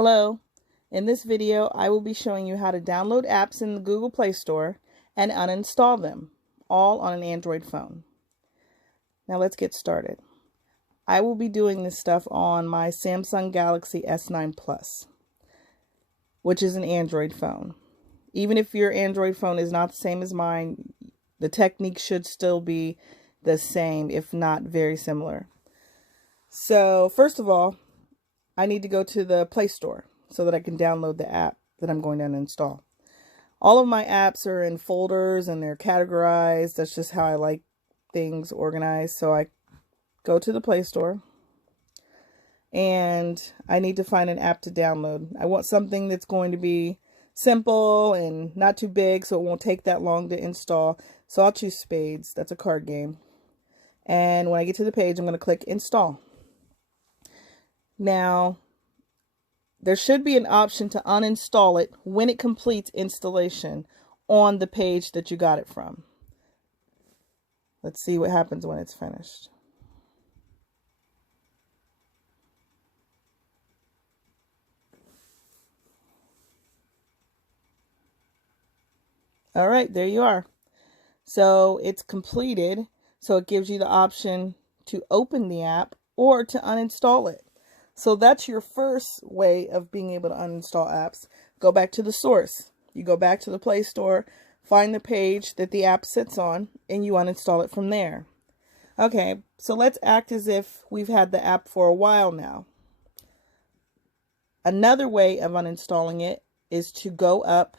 Hello, in this video I will be showing you how to download apps in the Google Play Store and uninstall them, all on an Android phone. Now let's get started. I will be doing this stuff on my Samsung Galaxy S9 Plus, which is an Android phone. Even if your Android phone is not the same as mine, the technique should still be the same, if not very similar. So first of all, I need to go to the Play Store so that I can download the app that I'm going to uninstall. All of my apps are in folders and they're categorized. That's just how I like things organized. So I go to the Play Store and I need to find an app to download. I want something that's going to be simple and not too big so it won't take that long to install. So I'll choose Spades. That's a card game. And when I get to the page, I'm going to click Install. Now, there should be an option to uninstall it when it completes installation on the page that you got it from. Let's see what happens when it's finished. All right, there you are. So it's completed. So it gives you the option to open the app or to uninstall it. So that's your first way of being able to uninstall apps. Go back to the source. You go back to the Play Store, find the page that the app sits on, and you uninstall it from there. Okay, so let's act as if we've had the app for a while now. Another way of uninstalling it is to go up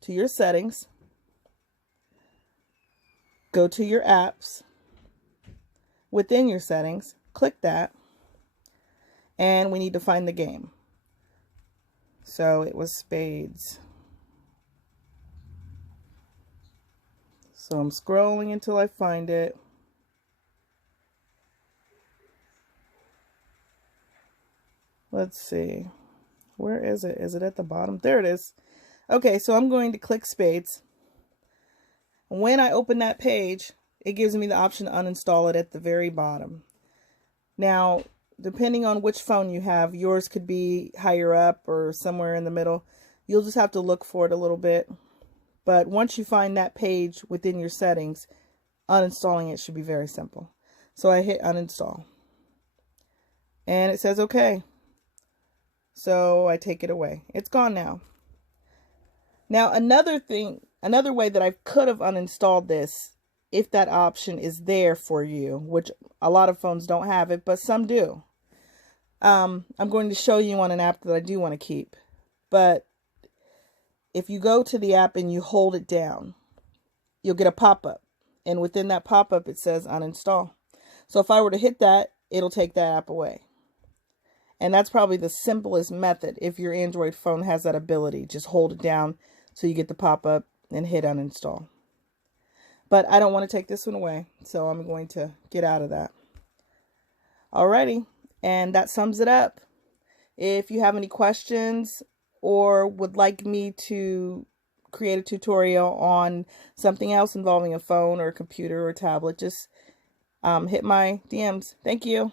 to your settings, go to your apps, within your settings, click that, and we need to find the game. So it was Spades. So I'm scrolling until I find it. Let's see. Where is it? Is it at the bottom? There it is. Okay, so I'm going to click Spades. When I open that page, it gives me the option to uninstall it at the very bottom. Now, depending on which phone you have, yours could be higher up or somewhere in the middle. You'll just have to look for it a little bit. But once you find that page within your settings, uninstalling it should be very simple. So I hit uninstall. And it says okay. So I take it away. It's gone now. Now another way that I could have uninstalled this, if that option is there for you, which a lot of phones don't have it, but some do. I'm going to show you on an app that I do want to keep. But if you go to the app and you hold it down, you'll get a pop-up. And within that pop-up, it says uninstall. So if I were to hit that, it'll take that app away. And that's probably the simplest method if your Android phone has that ability. Just hold it down so you get the pop-up and hit uninstall. But I don't want to take this one away, so I'm going to get out of that. Alrighty, and that sums it up. If you have any questions or would like me to create a tutorial on something else involving a phone or a computer or a tablet, just hit my DMs. Thank you.